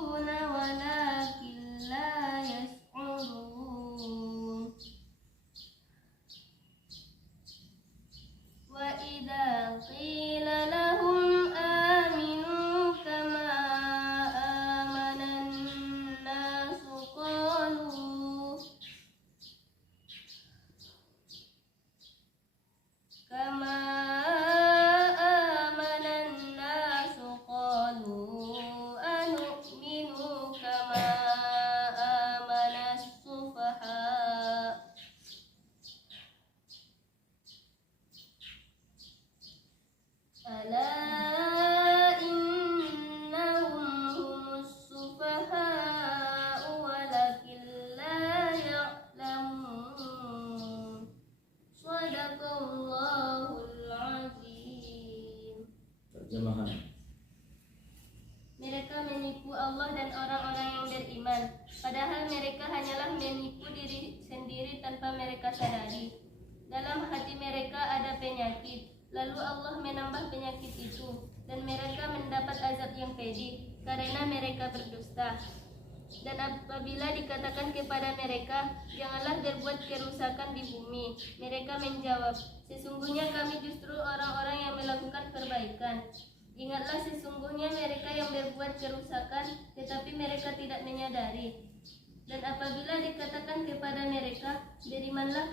ولكن لا يشعرون وإذا قيل لهم آمنوا كما آمن الناس قالوا أنؤمن كما آمن السفهاء ألا إنهم هم السفهاء ولكن لا يعلمون صدق الله العظيم. Terjemahan. Mereka menipu Allah dan orang-orang yang beriman, padahal mereka hanyalah menipu diri sendiri tanpa mereka sadari. Dalam hati mereka ada penyakit, lalu Allah menambah penyakit itu, dan mereka mendapat azab yang pedih karena mereka berdusta. Dan apabila dikatakan kepada mereka, janganlah berbuat kerusakan di bumi, mereka menjawab, sesungguhnya kami justru orang-orang yang melakukan perbaikan. Ingatlah, sesungguhnya mereka yang berbuat kerusakan, tetapi mereka tidak menyadari. Dan apabila dikatakan kepada mereka, berimanlah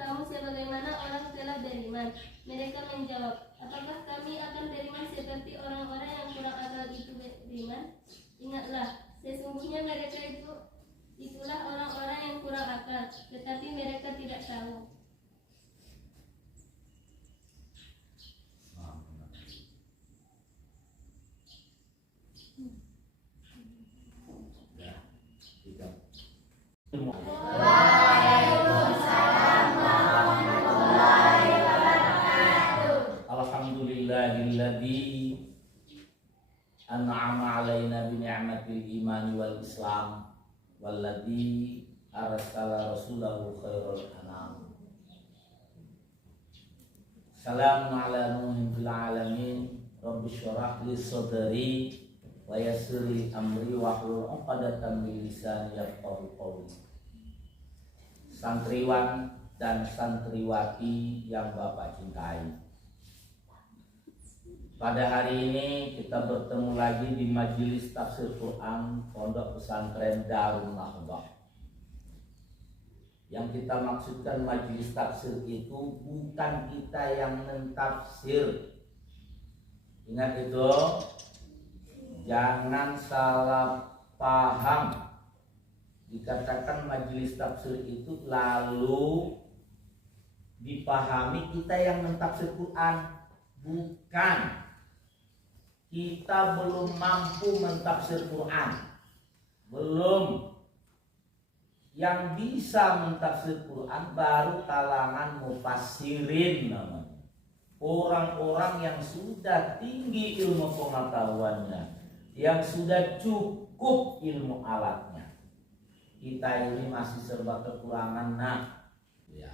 kamu sebagaimana orang telah beriman, mereka menjawab, apakah kami akan beriman seperti orang-orang yang kurang akal itu beriman? Ingatlah, sesungguhnya mereka itulah orang-orang yang kurang akal, tetapi mereka tidak tahu. Waalaikumsalam warahmatullahi wabarakatuh. Alhamdulillahilladzi an'ama alaina bi ni'matil iman wal islam walladzi arsala rasulahu khairul anam. Salamun ala nuhin fil alamin rabbi syrah li sadri wa yassir li amri wahlul 'uqdatam min lisani yafqahu qawli. Santriwan dan santriwati yang Bapak cintai, pada hari ini kita bertemu lagi di majelis tafsir Quran Pondok Pesantren Darul Nahdah. Yang kita maksudkan majelis tafsir itu bukan kita yang mentafsir. Ingat itu, jangan salah paham. Dikatakan majelis tafsir itu lalu dipahami kita yang mentafsir Quran. Bukan. Kita belum mampu mentafsir Quran. Belum. Yang bisa mentafsir Quran baru kalangan mufassirin namanya. Orang-orang yang sudah tinggi ilmu pengetahuannya, yang sudah cukup ilmu alatnya. Kita ini masih serba kekurangan, ya.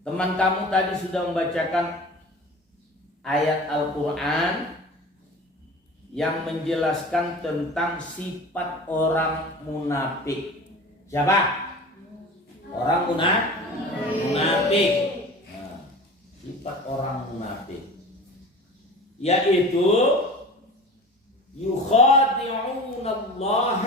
Teman kamu tadi sudah membacakan ayat Al-Quran yang menjelaskan tentang sifat orang munafik. Siapa? Orang munafik. Sifat orang munafik yaitu yukhadi'una Allah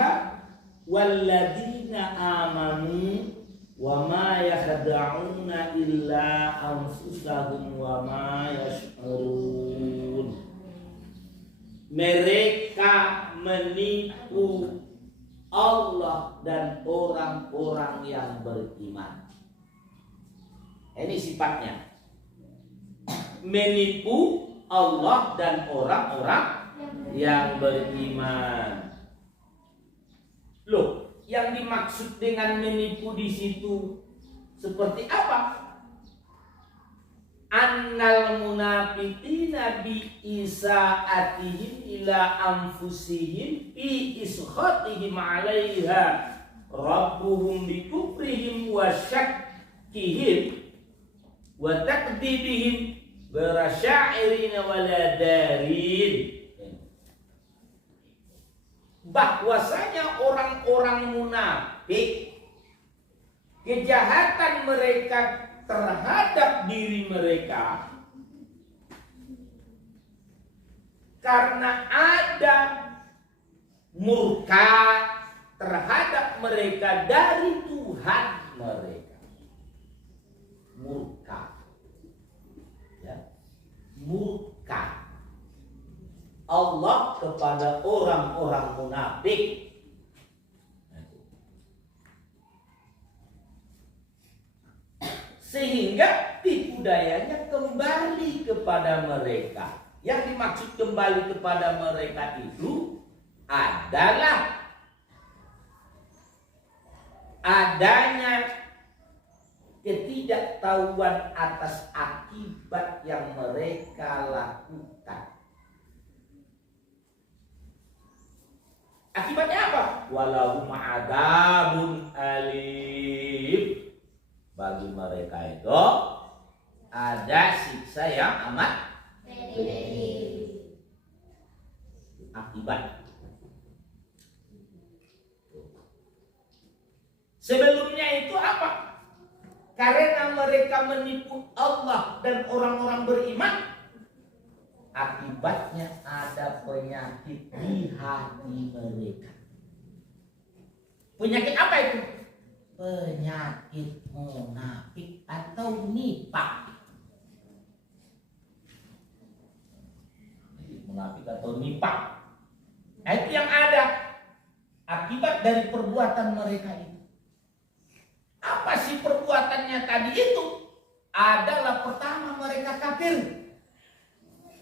walladzina amanu wa ma yakhda'una illa anfusahum wa ma yash'urun. Mereka menipu Allah dan orang-orang yang beriman. Ini sifatnya, menipu Allah dan orang-orang yang beriman. Loh, yang dimaksud dengan menipu di situ seperti apa? Annal munafiqina bi isaatihim ila anfusihim fi iskhatihim 'alaiha rabbuhum bi kufrihim wa syakkihim wa takdibihim barasya'irina wala darin. bahwasanya orang-orang munafik, kejahatan mereka terhadap diri mereka karena ada murka terhadap mereka dari Tuhan mereka. Murka, ya, murka Allah kepada orang-orang munafik. Sehingga tipu dayanya kembali kepada mereka. Yang dimaksud kembali kepada mereka itu adalah adanya ketidaktahuan atas akibat yang mereka lakukan. Akibatnya apa? Walahum adzabun alim. Bagi mereka itu ada siksa yang amat pedih. Akibat. Sebelumnya itu apa? Karena mereka menipu Allah dan orang-orang beriman, akibatnya ada penyakit di hati mereka. Penyakit apa itu? Penyakit munafik atau nifak. Munafik atau nifak. Nah, itu yang ada akibat dari perbuatan mereka itu. Apa sih perbuatannya tadi itu? Adalah pertama mereka kafir.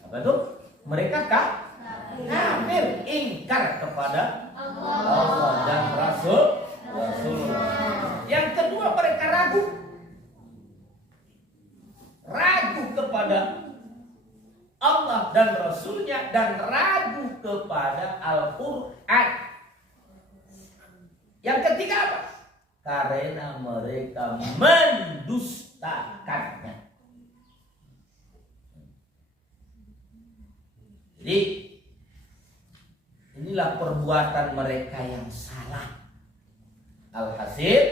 Apa itu? Mereka kafir, ingkar kepada Allah dan Rasul. Yang kedua mereka ragu kepada Allah dan Rasulnya, dan ragu kepada Al-Quran. Yang ketiga apa? Karena mereka mendustakannya. Jadi inilah perbuatan mereka yang salah. Alhasil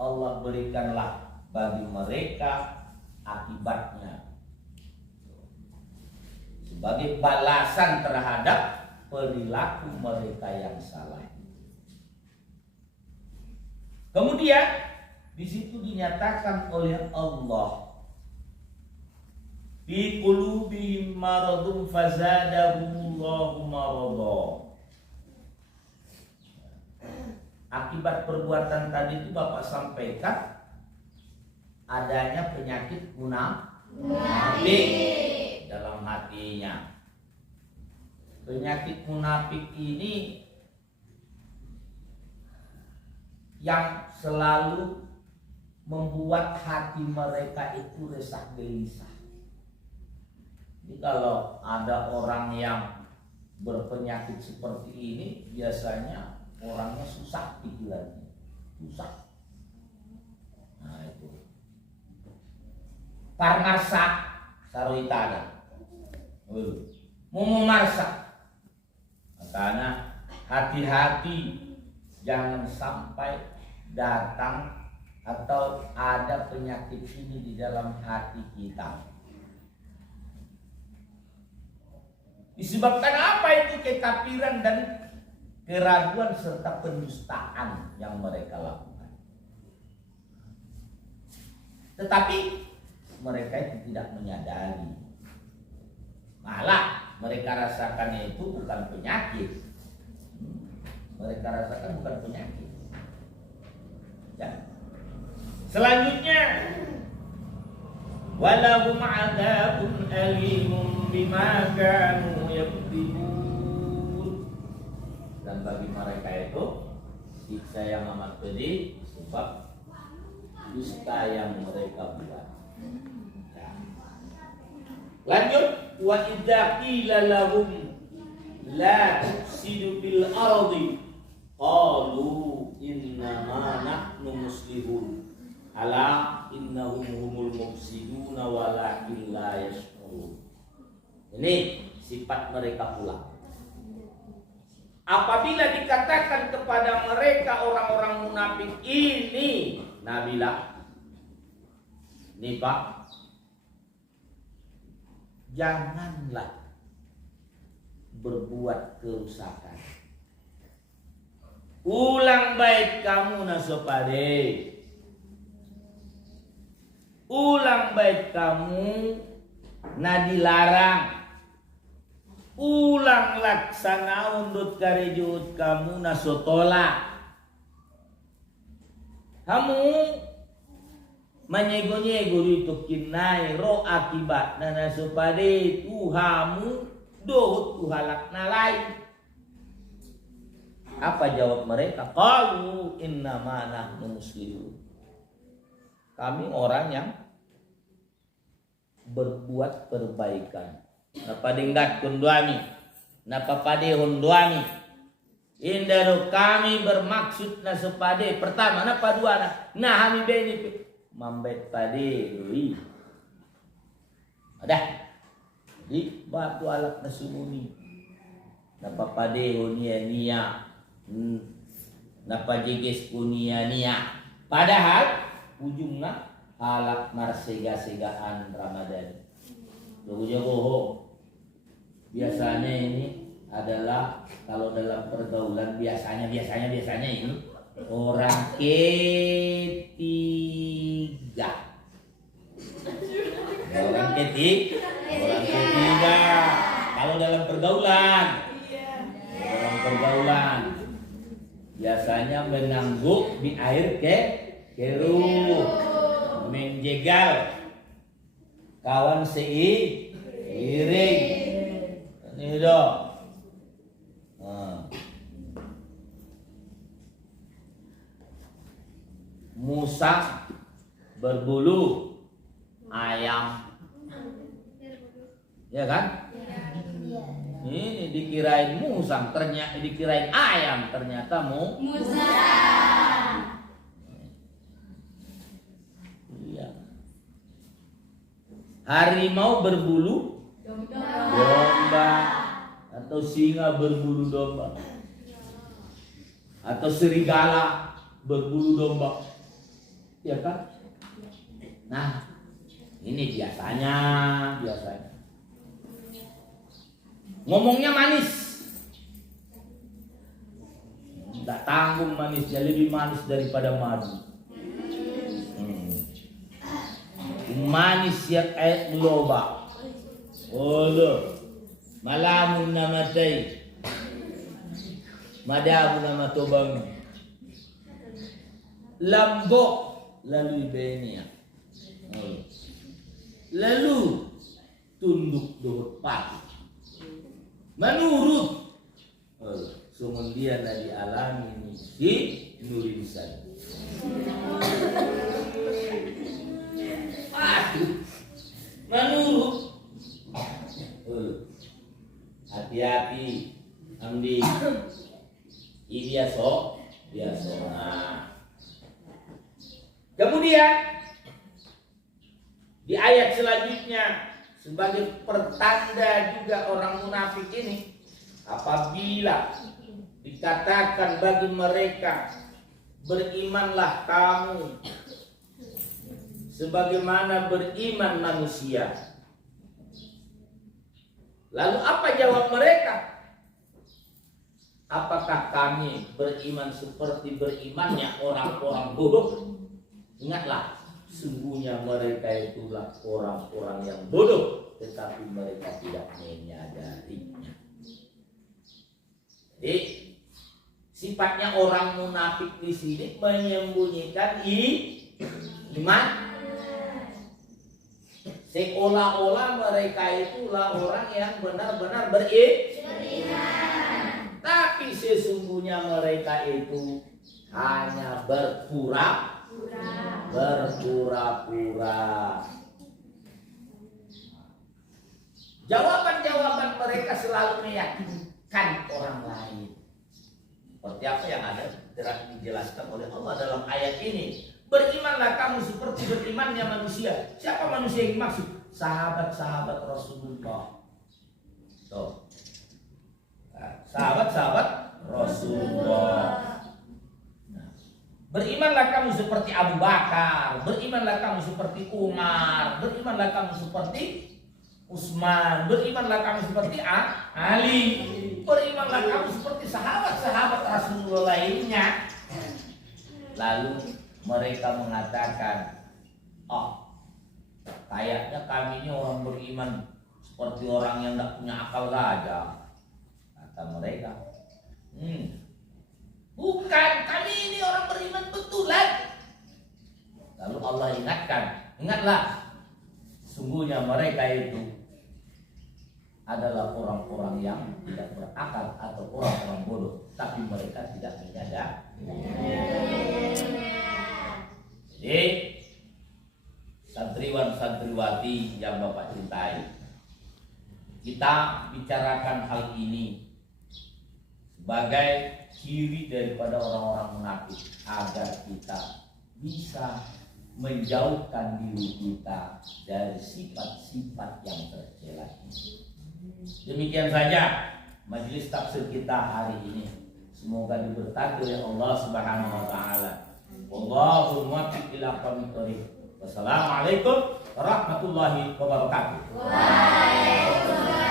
Allah berikanlah bagi mereka akibatnya sebagai balasan terhadap perilaku mereka yang salah. Kemudian di situ dinyatakan oleh Allah, fi qulubihim maradun fazadahumullahu marada. Akibat perbuatan tadi itu Bapak sampaikan adanya penyakit munafik dalam hatinya. Penyakit munafik ini yang selalu membuat hati mereka itu resah gelisah. Jadi kalau ada orang yang berpenyakit seperti ini, biasanya orangnya susah pikirannya, susah. Nah itu. Parmarsa saroitada. Mau marsa. Makanya hati-hati jangan sampai datang atau ada penyakit ini di dalam hati kita. Disebabkan apa itu? Kekafiran dan keraguan serta pendustaan yang mereka lakukan. Tetapi mereka itu tidak menyadari. Malah mereka rasakannya itu bukan penyakit. Mereka rasakan bukan penyakit. Ya. Selanjutnya, walahum adzabun alimun bima kanu yakdzibun. Dan bagi mereka itu siksa yang amat pedih sebab dusta yang mereka buat. Ya. Lanjut, wa idza qila lahum la tufsidu bil ardi qalu innama nahnu muslihun ala innahum humul mufsiduna walakin la yash'urun. Ini sifat mereka pula. apabila dikatakan kepada mereka orang-orang munafik ini, Nabi bilang, nih Pak, janganlah berbuat kerusakan. Ulang baik kamu nasopade. Ulang baik kamu na dilarang. Ulang laksana undut karejut kamu nasotola. Kamu manyego-nyego itu kinai ro akibat na nasopade tuhamu dohut tuhalak nalai. Apa jawab mereka? Qalu innama nahnu muslimun. Kami orang yang berbuat perbaikan. Napa dinggat kunduami, napa pade hunduami. Indaro kami bermaksud na sepade pertama napa dua nah kami beni mambet pade lui. Ada di batu alat nasumuni. Napa pade hunia nia. Napa jeges punia nia. Padahal ujungnya halak marsega-segaan Ramadan. Jogo-jogo. Biasanya ini adalah kalau dalam pergaulan biasanya ini orang ketiga. Orang ketiga. Kalau dalam pergaulan biasanya menangguk di air keruh, menjegal kawan seiring. Ini dong. Musa berbulu ayam, ya kan? Ini dikirain musang, ternyata dikirain ayam, ternyata Musa. Iya. Harimau berbulu domba, atau singa berbulu domba, atau serigala berbulu domba, ya kan? Nah, ini biasanya. Ngomongnya manis, nggak tanggung manisnya, lebih manis daripada madu. Manis ya kayak loba. Olo, malamun namatay, madamu nama tobang, lambok lalu ibenya, lalu tunduk dohot pati. Menurut semuanya dari alami ini si nurinsan. Menurut hati-hati ambil biasa. Nah. Kemudian di ayat selanjutnya sebagai pertanda juga orang munafik ini, apabila dikatakan bagi mereka berimanlah kamu sebagaimana beriman manusia. Lalu apa jawab mereka? Apakah kami beriman seperti berimannya orang-orang bodoh? Ingatlah, sungguhnya mereka itulah orang-orang yang bodoh, tetapi mereka tidak menyadarinya. Jadi sifatnya orang munafik di sini menyembunyikan iman, seolah-olah mereka itulah orang yang benar-benar beriman, tapi sesungguhnya mereka itu hanya berpura-pura. Jawaban-jawaban mereka selalu meyakinkan orang lain. Seperti apa yang ada dijelaskan oleh Allah dalam ayat ini. Berimanlah kamu seperti berimannya manusia. Siapa manusia yang dimaksud? Sahabat-sahabat Rasulullah. Sahabat-sahabat Rasulullah. Berimanlah kamu seperti Abu Bakar, berimanlah kamu seperti Umar, berimanlah kamu seperti Utsman, berimanlah kamu seperti Ali, berimanlah kamu seperti sahabat-sahabat Rasulullah lainnya. Lalu mereka mengatakan, oh, kayaknya kami ini orang beriman seperti orang yang tidak punya akal saja, kata mereka. Bukan, kami ini orang beriman betulan. Lalu Allah ingatkan, ingatlah, sungguhnya mereka itu adalah orang-orang yang tidak berakal atau orang-orang bodoh, tapi mereka tidak menyadari. Jadi santriwan-santriwati yang Bapak cintai, kita bicarakan hal ini sebagai ciri daripada orang-orang munafik agar kita bisa menjauhkan diri kita dari sifat-sifat yang tercela ini. Demikian saja majelis tafsir kita hari ini. Semoga diberkati oleh Allah Subhanahu wa taala. Wallahu muwaffiq ila aqwamit thoriq. Wassalamualaikum warahmatullahi wabarakatuh. Waalaikumsalam.